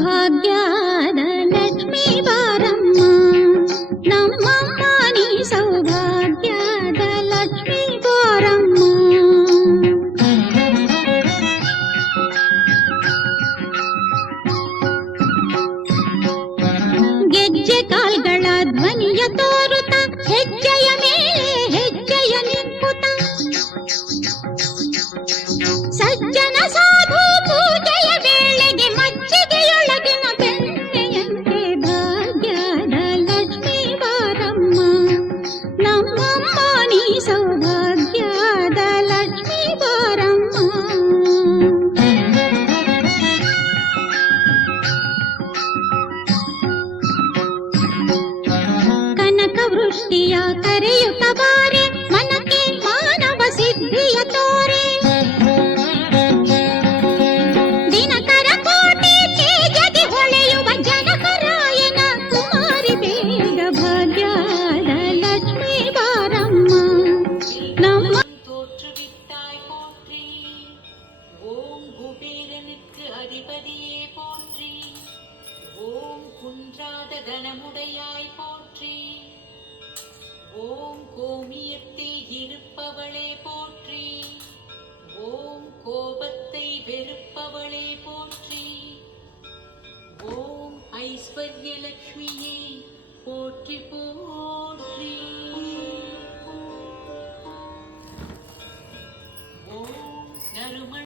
ಭಾಗ್ಯದ ಲಕ್ಷ್ಮೀ ಬಾರಮ್ಮ ನಮ್ಮಮ್ಮ ನೀ ಸೌಭಾಗ್ಯದ ಲಕ್ಷ್ಮೀ ಬಾರಮ್ಮ. ಗೆಜ್ಜೆ ಕಾಲ್ಗಳ ಧ್ವನಿಯ ತೋರುತ್ತ ಹೆಜ್ಜೆಯ ಮೇಲೆ ಹೆಜ್ಜೆಯ ನಿಂಪುತ್ತ ಸಜ್ಜನ ಸಾಧು ಪೂಜೆಯ ವೇಳೆಗೆ ಮಜ್ಜಿಗೆಯೊಳಗಿನ ಬೆಣ್ಣೆಯಂತೆ ಭಾಗ್ಯದ ಲಕ್ಷ್ಮೀ ಬಾರಮ್ಮ ನಮ್ಮಮ್ಮ ನೀ ಸೌಭಾಗ್ಯದ ಲಕ್ಷ್ಮೀ ಬಾರಮ್ಮ. ಕನಕ ವೃಷ್ಟಿಯ ಕರೆಯುತ್ತ ಬಾರೆ ಮನಕ್ಕೆ ಮಾನವ ಸಿದ್ಧಿಯ ತೋರೆ ದಿನಕರ ಕೋಟೆ ತೇಜದಿ ಹೊಳೆಯುವ ಜನಕರಾಯನ ಕುಮಾರಿ ಬೇಗ ಭಾಗ್ಯದ ಲಕ್ಷ್ಮೀ ಬಾರಮ್ಮ ನಮ್ಮ தோற்றுவித்தாய் போற்றி. ஓம் குபேரனுக்கு அதிபதியே போற்றி. ஓம் குன்றாத தனமுடையாய் போற்றி. ஓம் கோமியத்தை இருப்பவளே போற்றி. ஓம் கோபத்தை வெறுப்பவளே போற்றி. ஓம் ஐஸ்வர்யலக்ஷ்மியே போற்றி போற்றி.